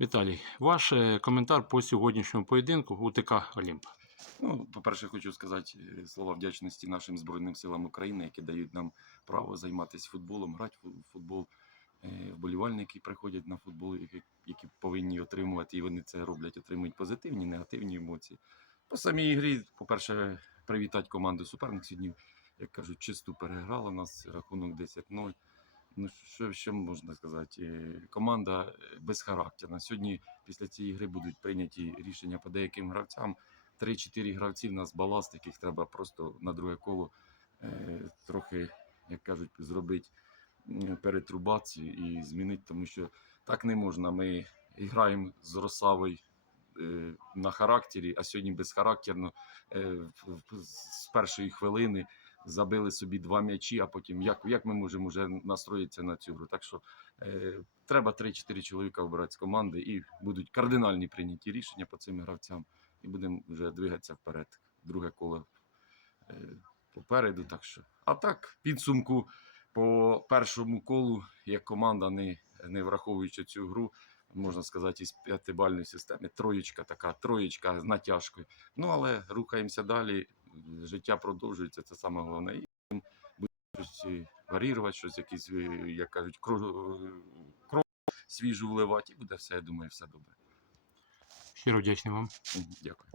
Віталій, ваш е, коментар по сьогоднішньому поєдинку УТК Олімп. Ну, по-перше, хочу сказати е, слова вдячності нашим Збройним силам України, які дають нам право займатися футболом, грати в футбол. Е, Вболівальники приходять на футбол, які, які повинні отримувати, і вони це роблять, отримують позитивні, негативні емоції. По самій грі, по-перше, привітати команду суперник сьогодні, як кажуть, чисту переграла нас, рахунок 10-0. Ну, що ще можна сказати? Е, Команда е, безхарактерна. Сьогодні після цієї гри будуть прийняті рішення по деяким гравцям. 3-4 гравці в нас баласт, яких треба просто на друге коло е, трохи, як кажуть, зробити перетрубацію і змінити, тому що так не можна. Ми граємо з Росавою е, на характері, а сьогодні безхарактерно е, з першої хвилини забили собі два м'ячі, а потім як, як ми можемо вже настроїтися на цю гру? Так що е, треба 3-4 чоловіка обирати з команди і будуть кардинальні прийняті рішення по цим гравцям і будемо вже двигатися вперед. Друге коло е, попереду. Так що. А так, підсумку по першому колу, як команда, не, не враховуючи цю гру, можна сказати, із п'ятибальної системи. Троєчка така, троєчка з натяжкою. Ну, але рухаємося далі. Життя продовжується, це саме головне. І буде щось е, варірувати, щось якісь, е, як кажуть, кров, кров свіжу вливати, і буде все, я думаю, все добре. Щиро вдячний вам. Дякую.